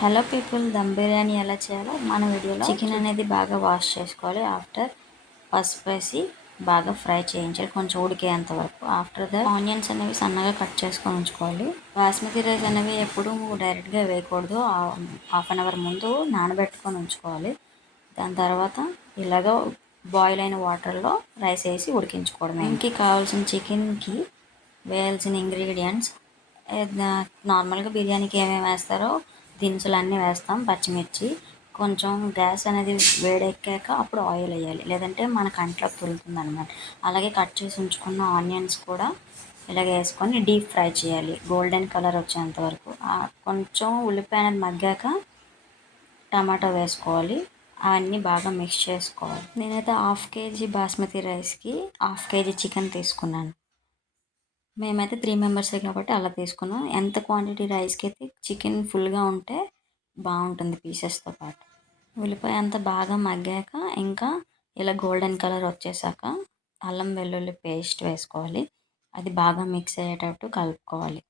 Hello people, dum biryani ఎలా చేయాలో మన వీడియోలో చికెన్ అనేది బాగా వాష్ చేసుకోవాలి. ఆఫ్టర్ పసుపు వేసి బాగా ఫ్రై చేయించాలి కొంచెం ఉడికేంత వరకు. ఆఫ్టర్ దట్ ఆనియన్స్ అనేవి సన్నగా కట్ చేసుకొని ఉంచుకోవాలి. బాస్మతి రైస్ అనేవి ఎప్పుడు డైరెక్ట్గా వేయకూడదు. హాఫ్ అన్ అవర్ ముందు నానబెట్టుకొని ఉంచుకోవాలి. దాని తర్వాత ఇలాగ బాయిల్ అయిన వాటర్లో రైస్ వేసి ఉడికించుకోవడమే. ఇంటికి కావాల్సిన చికెన్కి వేయాల్సిన ఇంగ్రీడియంట్స్ నార్మల్గా బిర్యానీకి ఏమేమి వేస్తారో దినుసులు అన్నీ వేస్తాం. పచ్చిమిర్చి, కొంచెం గ్యాస్ అనేది వేడెక్కాక అప్పుడు ఆయిల్ వేయాలి, లేదంటే మన కంట్లోకి తులుతుంది అనమాట. అలాగే కట్ చేసి ఉంచుకున్న ఆనియన్స్ కూడా ఇలాగ వేసుకొని డీప్ ఫ్రై చేయాలి గోల్డెన్ కలర్ వచ్చేంత వరకు. కొంచెం ఉల్లిపాయ అనేది మగ్గాక టమాటో వేసుకోవాలి. అవన్నీ బాగా మిక్స్ చేసుకోవాలి. నేనైతే 1/2 kg బాస్మతి రైస్కి 1/2 kg చికెన్ తీసుకున్నాను. మేమైతే 3 మెంబర్సే కాబట్టి అలా తీసుకున్నాం. ఎంత క్వాంటిటీ రైస్కి అయితే చికెన్ ఫుల్గా ఉంటే బాగుంటుంది పీసెస్తో పాటు. ఉల్లిపాయ అంతా బాగా మగ్గాక ఇంకా ఇలా గోల్డెన్ కలర్ వచ్చేసాక అల్లం వెల్లుల్లి పేస్ట్ వేసుకోవాలి. అది బాగా మిక్స్ అయ్యేటట్టు కలుపుకోవాలి.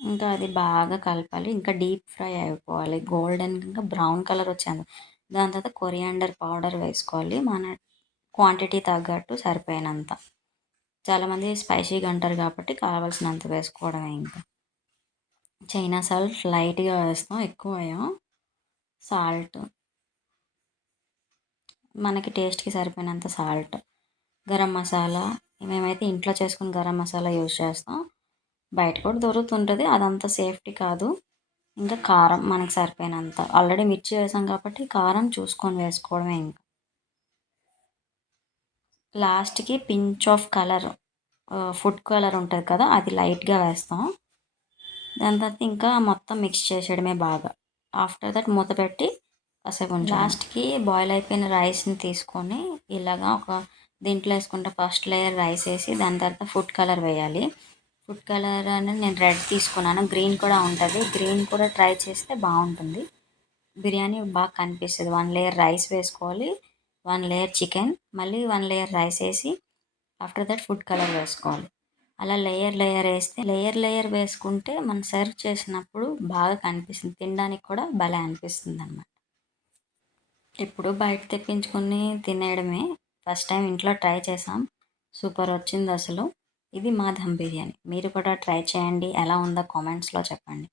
ఇంకా అది బాగా కలపాలి. ఇంకా డీప్ ఫ్రై అయిపోవాలి, గోల్డెన్ ఇంకా బ్రౌన్ కలర్ వచ్చేది. దాని తర్వాత కొరియాండర్ పౌడర్ వేసుకోవాలి, మన క్వాంటిటీ తగ్గట్టు సరిపోయినంత. చాలామంది స్పైసీగా అంటారు కాబట్టి కావాల్సినంత వేసుకోవడమే. ఇంకా చైనా సాల్ట్ లైట్గా వేస్తాం, ఎక్కువ వేయం. సాల్ట్ మనకి టేస్ట్కి సరిపోయినంత సాల్ట్. గరం మసాలా మేమైతే ఇంట్లో చేసుకుని గరం మసాలా యూజ్ చేస్తాం. బయట కూడా దొరుకుతుంటుంది, అదంతా సేఫ్టీ కాదు. ఇంకా కారం మనకి సరిపోయినంత. ఆల్రెడీ మిర్చి వేసాం కాబట్టి కారం చూసుకొని వేసుకోవడమే. ఇంకా లాస్ట్కి pinch of colour, food colour ఉంటుంది కదా, అది లైట్గా వేస్తాం. దాని తర్వాత ఇంకా మొత్తం మిక్స్ చేసేయడమే బాగా. ఆఫ్టర్ దట్ మూత పెట్టి కాసేపు లాస్ట్కి బాయిల్ అయిపోయిన రైస్ని తీసుకొని ఇలాగా ఒక దీంట్లో వేసుకుంటే ఫస్ట్ లేయర్ రైస్ వేసి దాని తర్వాత ఫుడ్ కలర్ వేయాలి. ఫుడ్ కలర్ అనేది నేను రెడ్ తీసుకున్నాను, గ్రీన్ కూడా ఉంటుంది. గ్రీన్ కూడా ట్రై చేస్తే బాగుంటుంది, బిర్యానీ బాగా కనిపిస్తుంది. 1 లేయర్ రైస్ వేసుకోవాలి, 1 లేయర్ చికెన్, మళ్ళీ 1 లేయర్ రైస్ వేసి ఆఫ్టర్ దట్ ఫుడ్ కలర్ వేసుకోవాలి. అలా లేయర్ లేయర్ వేసుకుంటే మనం సర్వ్ చేసినప్పుడు బాగా కనిపిస్తుంది, తినడానికి కూడా భలే అనిపిస్తుంది అన్నమాట. ఇప్పుడు బయట తెప్పించుకొని తినేయడమే. ఫస్ట్ టైం ఇంట్లో ట్రై చేసాం, సూపర్ వచ్చింది అసలు. ఇది మా దమ్ బిర్యానీ. మీరు కూడా ట్రై చేయండి, ఎలా ఉందో కామెంట్స్లో చెప్పండి.